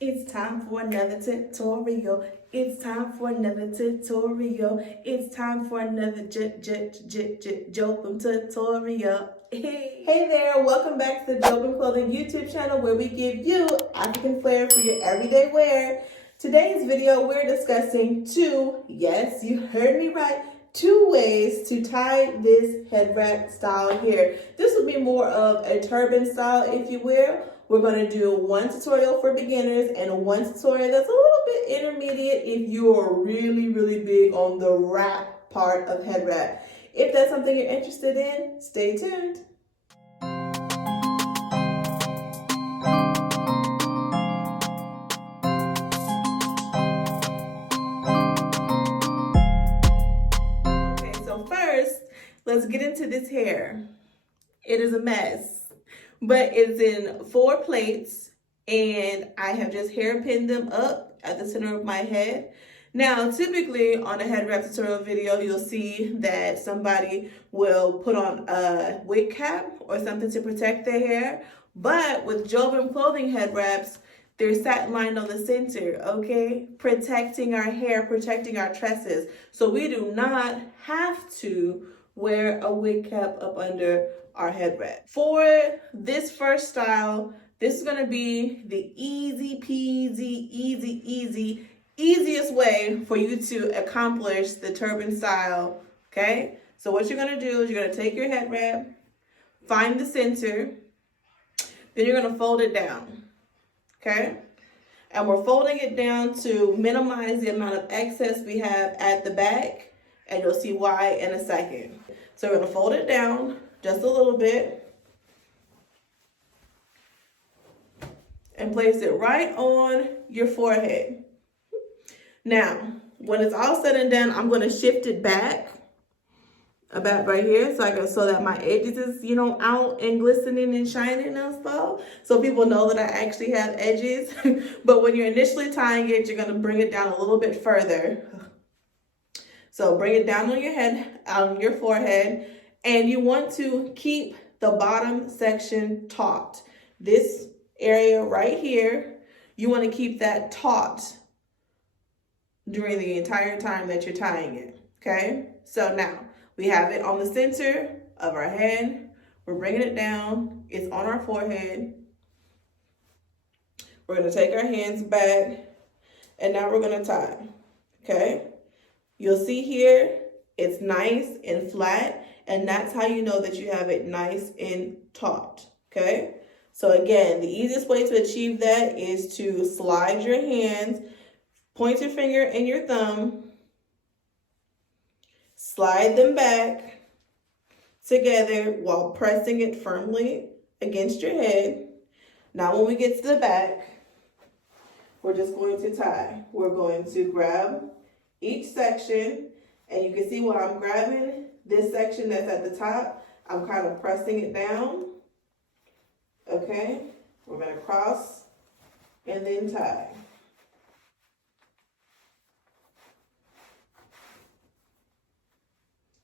It's time for another tutorial. It's time for another tutorial. It's time for another Jobim tutorial. Hey there, welcome back to the Jobim Clothing YouTube channel where we give you African flair for your everyday wear. Today's video, we're discussing yes, you heard me right, 2 ways to tie this head wrap style here. This would be more of a turban style, if you will. We're going to do one tutorial for beginners and one tutorial that's a little bit intermediate if you are really big on the wrap part of head wrap. If that's something you're interested in, stay tuned. Okay, so first, let's get into this hair. It is a mess. But it's in 4 plaits and I have just hairpinned them up at the center of my head. Now, typically on a head wrap tutorial video, you'll see that somebody will put on a wig cap or something to protect their hair. But with Jobim clothing head wraps, they're satin lined on the center, okay? Protecting our hair, protecting our tresses. So we do not have to wear a wig cap up under our head wrap. For this first style, this is gonna be the easiest way for you to accomplish the turban style, okay? So what you're gonna do is you're gonna take your head wrap, find the center, then you're gonna fold it down, okay? And we're folding it down to minimize the amount of excess we have at the back, and you'll see why in a second. So we're gonna fold it down just a little bit and place it right on your forehead. Now, when it's all said and done, I'm gonna shift it back about right here so that my edges is, out and glistening and shining and stuff. So people know that I actually have edges. But when you're initially tying it, you're gonna bring it down a little bit further. So bring it down on your head, on your forehead, and you want to keep the bottom section taut. This area right here, you want to keep that taut during the entire time that you're tying it, okay? So now, we have it on the center of our head. We're bringing it down. It's on our forehead. We're going to take our hands back, and now we're going to tie, okay? You'll see here, it's nice and flat, and that's how you know that you have it nice and taut, okay? So again, the easiest way to achieve that is to slide your hands, point your finger and your thumb, slide them back together while pressing it firmly against your head. Now when we get to the back, we're just going to tie. We're going to grab each section, and you can see while I'm grabbing this section that's at the top, I'm kind of pressing it down, okay? We're gonna cross and then tie.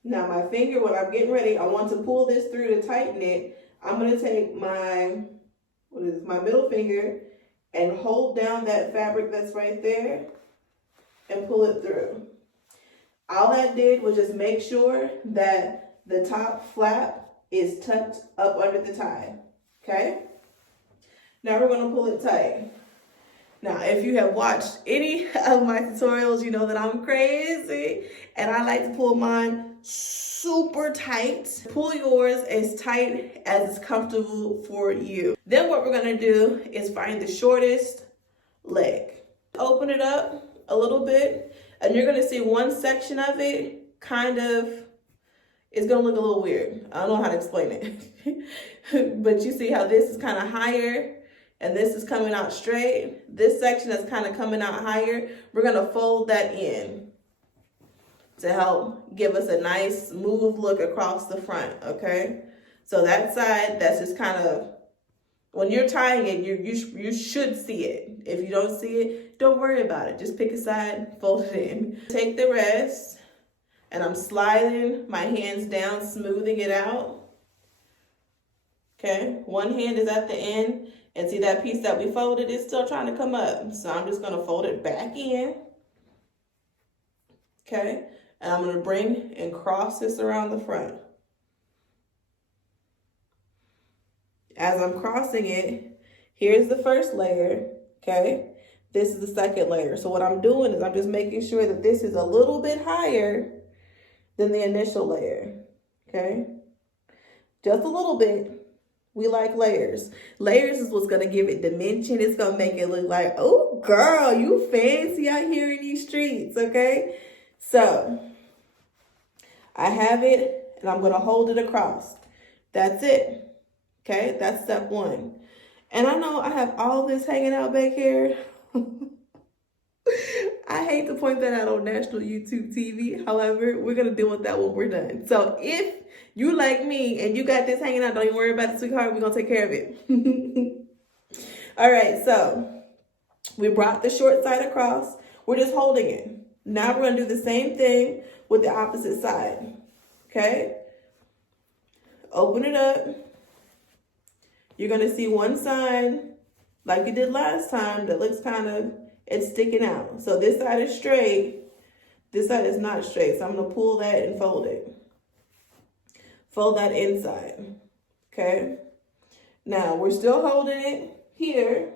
Now my finger, when I'm getting ready, I want to pull this through to tighten it. I'm gonna take my middle finger and hold down that fabric that's right there and pull it through. All that did was just make sure that the top flap is tucked up under the tie, okay? Now we're gonna pull it tight. Now, if you have watched any of my tutorials, you know that I'm crazy and I like to pull mine super tight. Pull yours as tight as is comfortable for you. Then what we're gonna do is find the shortest leg. Open it up a little bit, and you're gonna see one section of it it's gonna look a little weird. I don't know how to explain it. But you see how this is kind of higher and this is coming out straight. This section is kind of coming out higher. We're gonna fold that in to help give us a nice smooth look across the front, okay? So that side, that's just kind of, when you're tying it, you should see it. If you don't see it, don't worry about it. Just pick a side, fold it in. Take the rest, and I'm sliding my hands down, smoothing it out. Okay, one hand is at the end, And see that piece that we folded is still trying to come up. So I'm just gonna fold it back in. Okay, and I'm gonna bring and cross this around the front. As I'm crossing it, here's the first layer, okay? This is the second layer. So what I'm doing is I'm just making sure that this is a little bit higher than the initial layer, okay? Just a little bit. We like layers. Layers is what's gonna give it dimension. It's gonna make it look like, oh girl, you fancy out here in these streets, okay? So I have it and I'm gonna hold it across. That's it. Okay, that's step one. And I know I have all this hanging out back here. I hate to point that out on national YouTube TV. However, we're going to deal with that when we're done. So if you like me and you got this hanging out, don't even worry about it, sweetheart. We're going to take care of it. All right, so we brought the short side across. We're just holding it. Now we're going to do the same thing with the opposite side. Okay? Open it up. You're going to see one side, like you did last time, that looks kind of, it's sticking out. So this side is straight. This side is not straight. So I'm going to pull that and fold it. Fold that inside. Okay. Now we're still holding it here.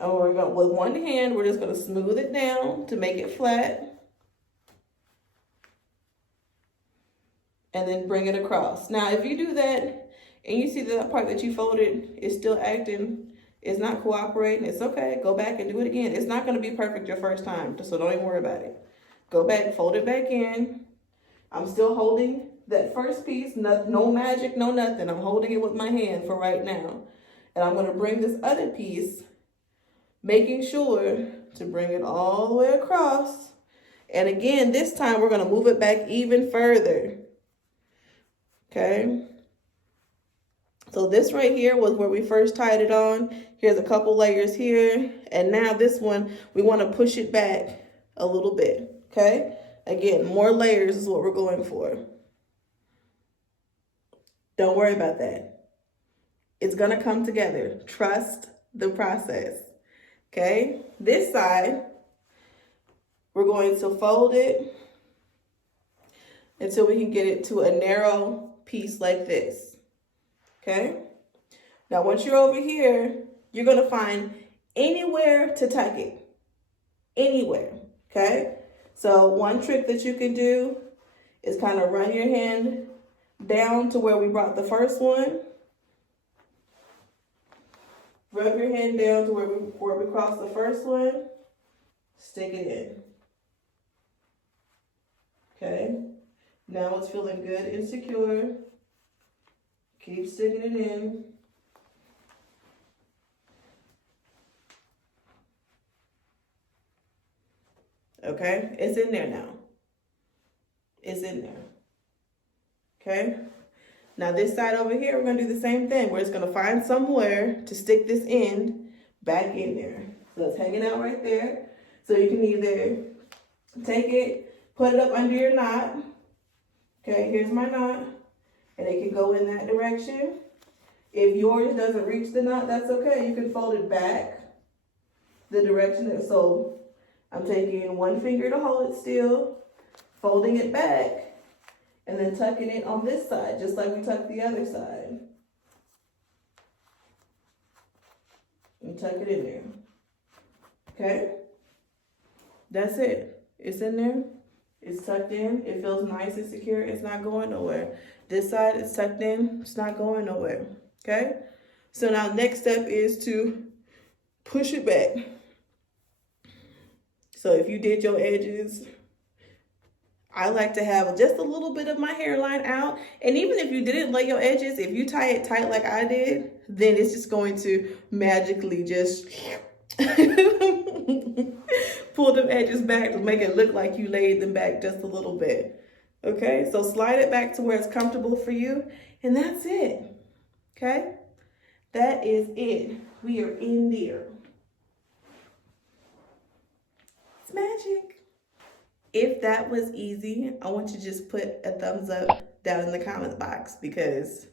And we're going, with one hand, we're just going to smooth it down to make it flat. And then bring it across. Now, if you do that, and you see that part that you folded is still acting, it's not cooperating, it's okay. Go back and do it again. It's not going to be perfect your first time, so don't even worry about it. Go back, fold it back in. I'm still holding that first piece, no magic, no nothing. I'm holding it with my hand for right now. And I'm going to bring this other piece, making sure to bring it all the way across. And again, this time we're going to move it back even further. Okay. So this right here was where we first tied it on. Here's a couple layers here. And now this one, we want to push it back a little bit, okay? Again, more layers is what we're going for. Don't worry about that. It's going to come together. Trust the process, okay? This side, we're going to fold it until we can get it to a narrow piece like this. Okay, now once you're over here, you're going to find anywhere to tuck it. Anywhere, okay? So one trick that you can do is kind of run your hand down to where we brought the first one. Rub your hand down to where we crossed the first one. Stick it in. Okay, now it's feeling good and secure. Keep sticking it in. Okay, it's in there now. It's in there. Okay, now this side over here, we're going to do the same thing. We're just going to find somewhere to stick this end back in there. So it's hanging out right there. So you can either take it, put it up under your knot. Okay, here's my knot. And it can go in that direction. If yours doesn't reach the knot, that's okay. You can fold it back the direction. So I'm taking one finger to hold it still, folding it back, and then tucking it on this side, just like we tucked the other side. And tuck it in there. Okay? That's it. It's in there. It's tucked in. It feels nice and secure. It's not going nowhere. This side is tucked in. It's not going nowhere. Okay? So now next step is to push it back. So if you did your edges, I like to have just a little bit of my hairline out. And even if you didn't lay your edges, if you tie it tight like I did, then it's just going to magically just pull them edges back to make it look like you laid them back just a little bit. Okay, so slide it back to where it's comfortable for you, and that's it. Okay, that is it. We are in there. It's magic. If that was easy, I want you to just put a thumbs up down in the comment box, because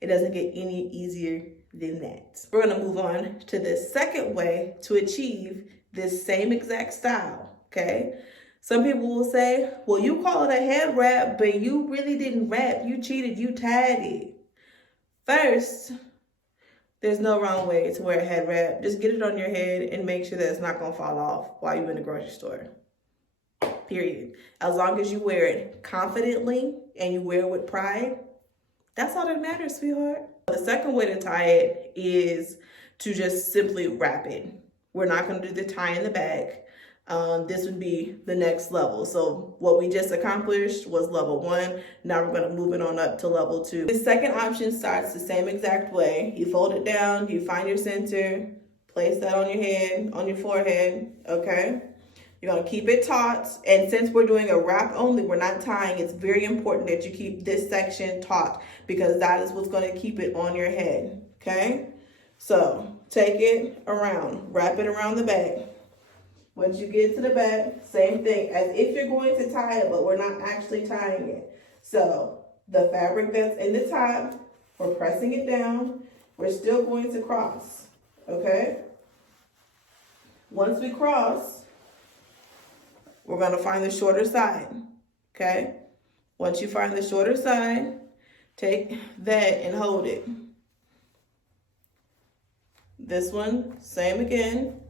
it doesn't get any easier than that. We're gonna move on to the second way to achieve this same exact style, okay? Some people will say, well, you call it a head wrap, but you really didn't wrap. You cheated, you tied it. First, there's no wrong way to wear a head wrap. Just get it on your head and make sure that it's not gonna fall off while you're in the grocery store. Period. As long as you wear it confidently and you wear it with pride, that's all that matters, sweetheart. The second way to tie it is to just simply wrap it. We're not gonna do the tie in the back. This would be the next level. So what we just accomplished was level 1. Now we're gonna move it on up to level 2. The second option starts the same exact way. You fold it down, you find your center, place that on your head, on your forehead, okay? You're gonna keep it taut. And since we're doing a wrap only, we're not tying, it's very important that you keep this section taut because that is what's gonna keep it on your head, okay? So take it around, wrap it around the back. Once you get to the back, same thing as if you're going to tie it, but we're not actually tying it. So the fabric that's in the top, we're pressing it down. We're still going to cross, okay? Once we cross, we're gonna find the shorter side, okay? Once you find the shorter side, take that and hold it. This one, same again.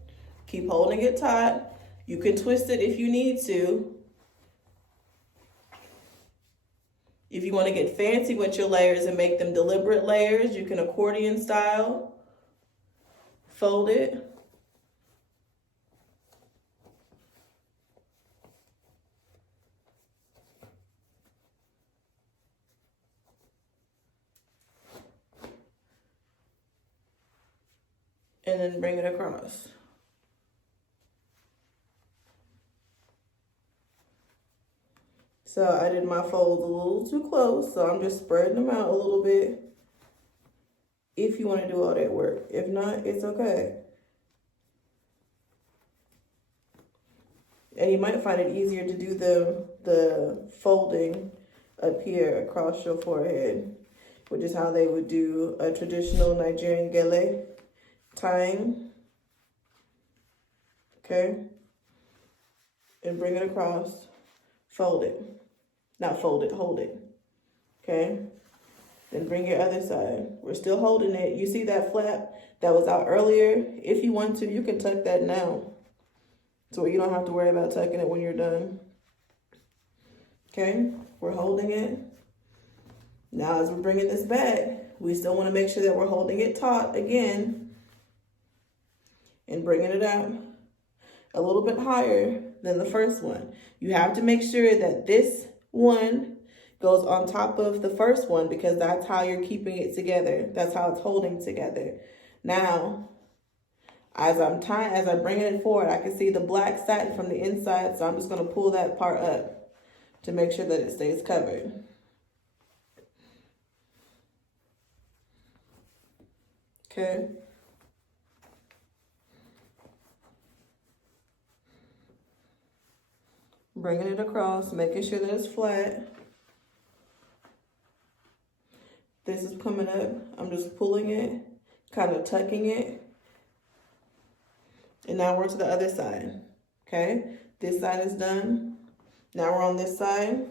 Keep holding it taut. You can twist it if you need to. If you want to get fancy with your layers and make them deliberate layers, you can accordion style. Fold it. And then bring it across. So I did my folds a little too close, so I'm just spreading them out a little bit if you want to do all that work. If not, it's okay. And you might find it easier to do the folding up here across your forehead, which is how they would do a traditional Nigerian gele tying. Okay? And bring it across, fold it. Not fold it, hold it, okay? Then bring your other side. We're still holding it. You see that flap that was out earlier? If you want to, you can tuck that now. So you don't have to worry about tucking it when you're done. Okay, we're holding it. Now as we're bringing this back, we still want to make sure that we're holding it taut again and bringing it out a little bit higher than the first one. You have to make sure that this one goes on top of the first one because that's how you're keeping it together. That's how it's holding together. Now, as I'm bringing it forward, I can see the black satin from the inside, so I'm just gonna pull that part up to make sure that it stays covered. Okay. Bringing it across, making sure that it's flat. This is coming up. I'm just pulling it, kind of tucking it. And now we're to the other side, okay? This side is done. Now we're on this side.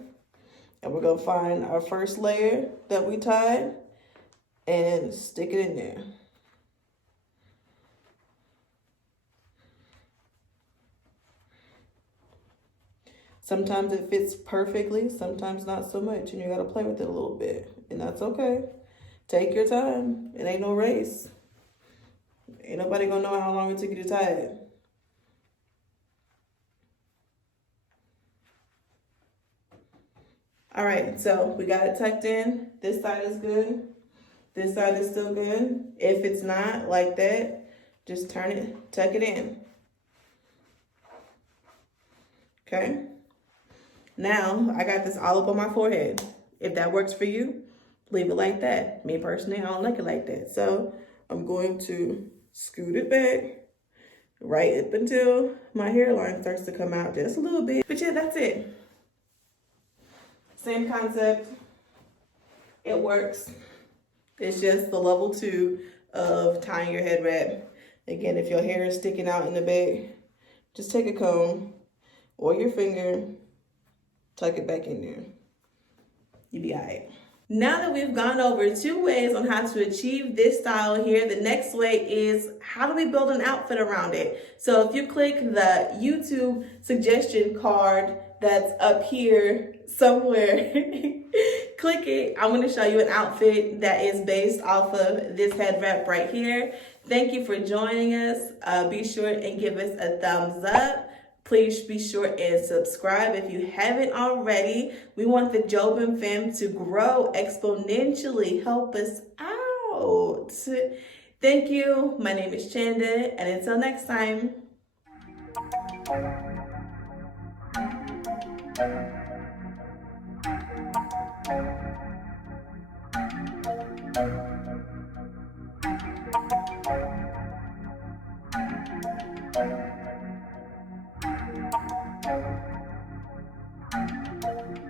And we're gonna find our first layer that we tied and stick it in there. Sometimes it fits perfectly, sometimes not so much, and you gotta play with it a little bit, and that's okay. Take your time, it ain't no race. Ain't nobody gonna know how long it took you to tie it. All right, so we got it tucked in. This side is good. This side is still good. If it's not like that, just turn it, tuck it in. Okay? Now, I got this all up on my forehead. If that works for you, leave it like that. Me personally, I don't like it like that. So I'm going to scoot it back right up until my hairline starts to come out just a little bit. But yeah, that's it. Same concept. It works. It's just the level 2 of tying your head wrap. Again, if your hair is sticking out in the back, just take a comb or your finger, tuck it back in there. You'll be all right. Now that we've gone over 2 ways on how to achieve this style here, the next way is how do we build an outfit around it? So if you click the YouTube suggestion card that's up here somewhere, click it. I'm going to show you an outfit that is based off of this head wrap right here. Thank you for joining us. Be sure and give us a thumbs up. Please be sure and subscribe if you haven't already. We want the Jobim fam to grow exponentially. Help us out. Thank you. My name is Chanda, and until next time.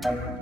Thank you.